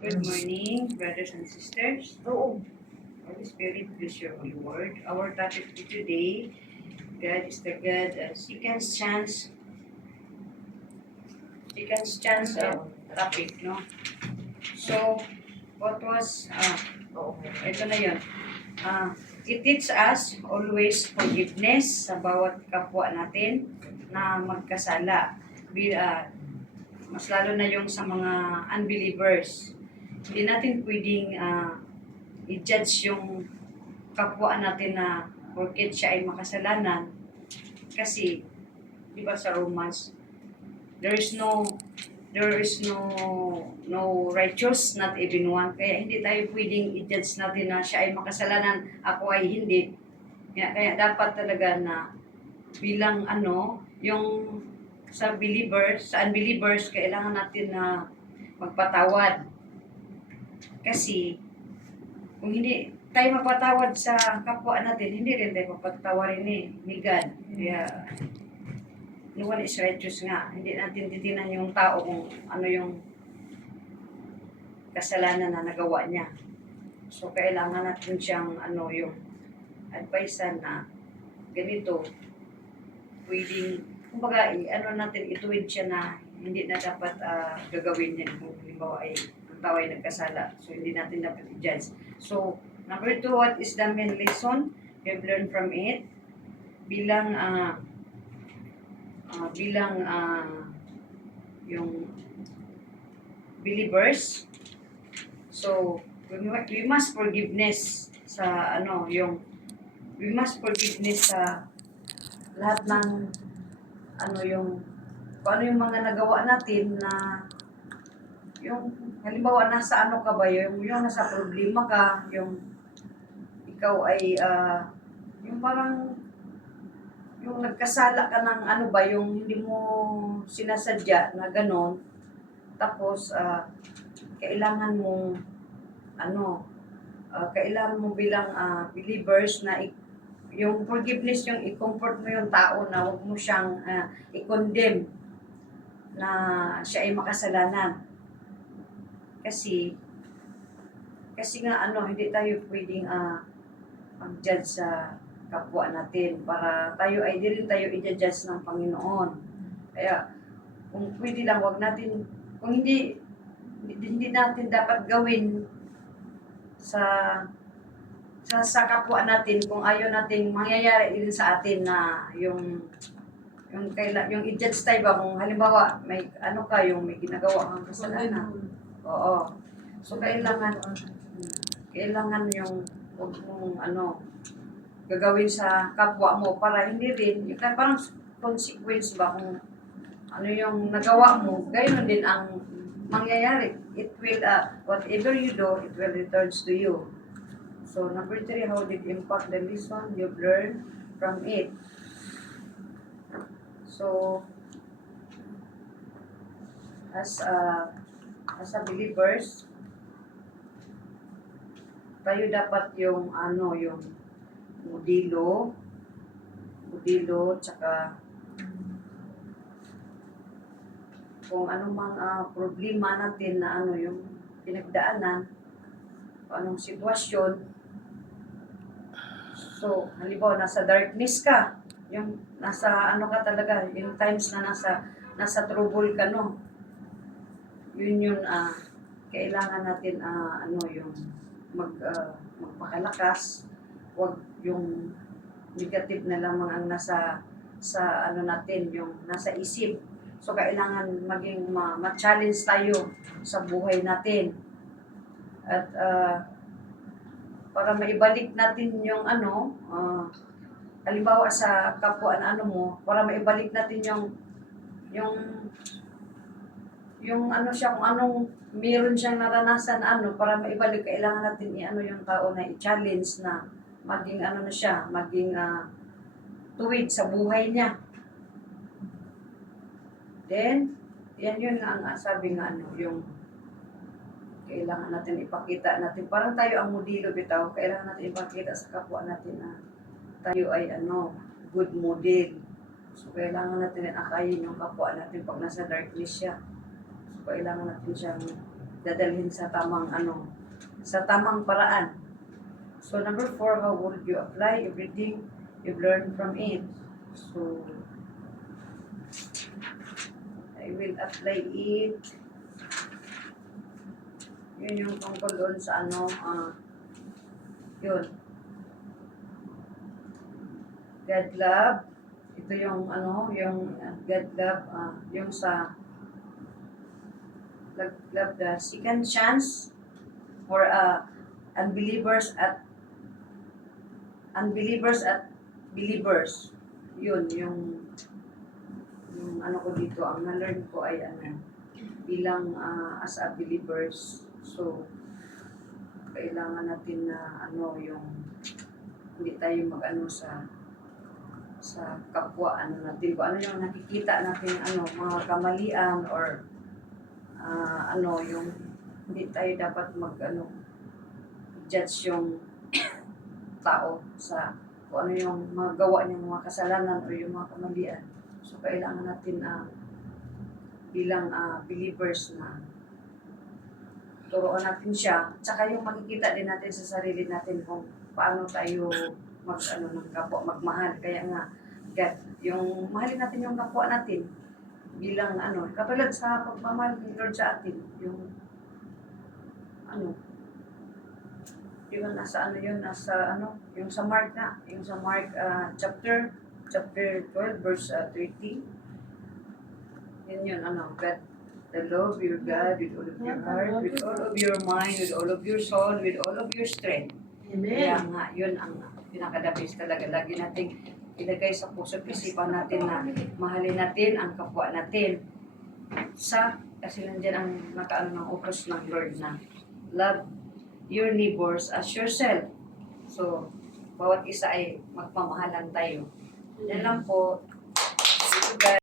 Good morning, brothers and sisters. Oo. Holy Spirit, bless your holy word. Our topic for today, God is the God second chance topic, no? So, what was, Oo. ito na yun. It teaches us always forgiveness sa bawat kapwa natin na magkasala. Mas lalo na yung sa mga unbelievers. Hindi natin pwedeng i-judge yung kapwa natin na porket siya ay makasalanan kasi di ba sa Romans there is no righteous, not even one, kaya hindi tayo pwedeng i-judge natin na siya ay makasalanan, ako ay hindi. Kaya dapat talaga na bilang yung sa unbelievers, kailangan natin na magpatawad kasi kung hindi tayo magpatawad sa kapwa natin, hindi rin tayo papatawarin ni God. Kaya, no one is righteous nga. Hindi natin titingnan yung tao kung ano yung kasalanan na nagawa niya. So, kailangan natin siyang yung advice na ganito, pwedeng, kumbaga, natin, ituwid siya na hindi na dapat gagawin niya kung halimbawa ay ang tao ay nagkasala. So, hindi natin dapat i-judge. So, number 2, what is the main lesson we've learned from it? Bilang yung believers, so we must forgiveness sa we must forgiveness sa lahat ng yung kung ano yung mga nagawa natin na yung halimbawa nasa ka ba yung nasa problema ka, yung ikaw ay yung parang yung nagkasala ka ng yung hindi mo sinasadya na ganon, tapos kailangan mo kailangan mo bilang believers na yung forgiveness, yung i-comfort mo yung tao na huwag mo siyang i-condemn na siya ay makasalanan. Kasi nga hindi tayo pwedeng mag-judge sa kapwa natin para tayo ay di rin tayo i-judge ng Panginoon. Kaya kung pwede lang, wag natin, kung hindi natin dapat gawin sa kapwa natin kung ayaw nating mangyayari din sa atin na yung i-judge tayo ba kung halimbawa may yung may ginagawa kang kasalanan. Oo. So kailangan yung huwag mong gagawin sa kapwa mo para hindi rin yung parang consequence ba kung ano yung nagawa mo, gayon din ang mangyayari. It will whatever you do, it will returns to you. So number 3, how did impact the lesson you've learned from it? So as a believers, tayo dapat yung yung modelo, tsaka kung ano mang problema natin na yung pinagdaanan, kung anong sitwasyon. So, halimbawa, nasa darkness ka, yung nasa ka talaga, yung times na nasa trouble ka, no? Yun kailangan natin yung magpakalakas, wag yung negative na lamang ang nasa natin, yung nasa isip. So, kailangan maging ma-challenge tayo sa buhay natin. At para maibalik natin yung halimbawa sa kapwa na mo, para maibalik natin yung siya, kung anong meron siyang naranasan para maibalik, kailangan natin yung tao na i-challenge na maging na siya, maging tuwid sa buhay niya. Then, yun nga ang sabi nga yung kailangan natin ipakita natin, parang tayo ang modelo bitaw, kailangan natin ipakita sa kapwa natin na tayo ay good model. So, kailangan natin akayin yung kapwa natin pag nasa darkness siya. So, kailangan natin siyang dadalhin sa tamang sa tamang paraan. So number 4, how would you apply everything you've learned from it? So I will apply it. Yun yung tungkol doon sa yun. God love. Ito yung God love, yung sa love the second chance for unbelievers at believers. Yun, yung ko dito, ang na-learn ko ay bilang as a believers. So, kailangan natin na yung hindi tayo sa kapwa natin, kung ano yung nakikita natin mga kamalian or yung hindi tayo dapat judge yung tao sa kung ano yung mga gawa niyang mga kasalanan o yung mga kamalian. So kailangan natin bilang believers na turuan natin siya, tsaka yung makikita din natin sa sarili natin kung paano tayo ng kapwa, magmahal. Kaya nga, God, yung mahalin natin yung kapwa natin bilang katulad sa pagmamahal ni Lord sa atin, yung yung nasa yung sa Mark chapter 12 verse 30. Yun God, the love your God with all of your heart, with all of your mind, with all of your soul, with all of your strength. Kaya Amen. nga, yun ang pinakadabis talaga. Lagi nating ilagay sa puso at isipan natin na mahalin natin ang kapwa natin. Kasi nandiyan ang ng utos ng Lord na love your neighbors as yourself. So, bawat isa ay magpamahalan tayo. Yan lang po. Thank you guys.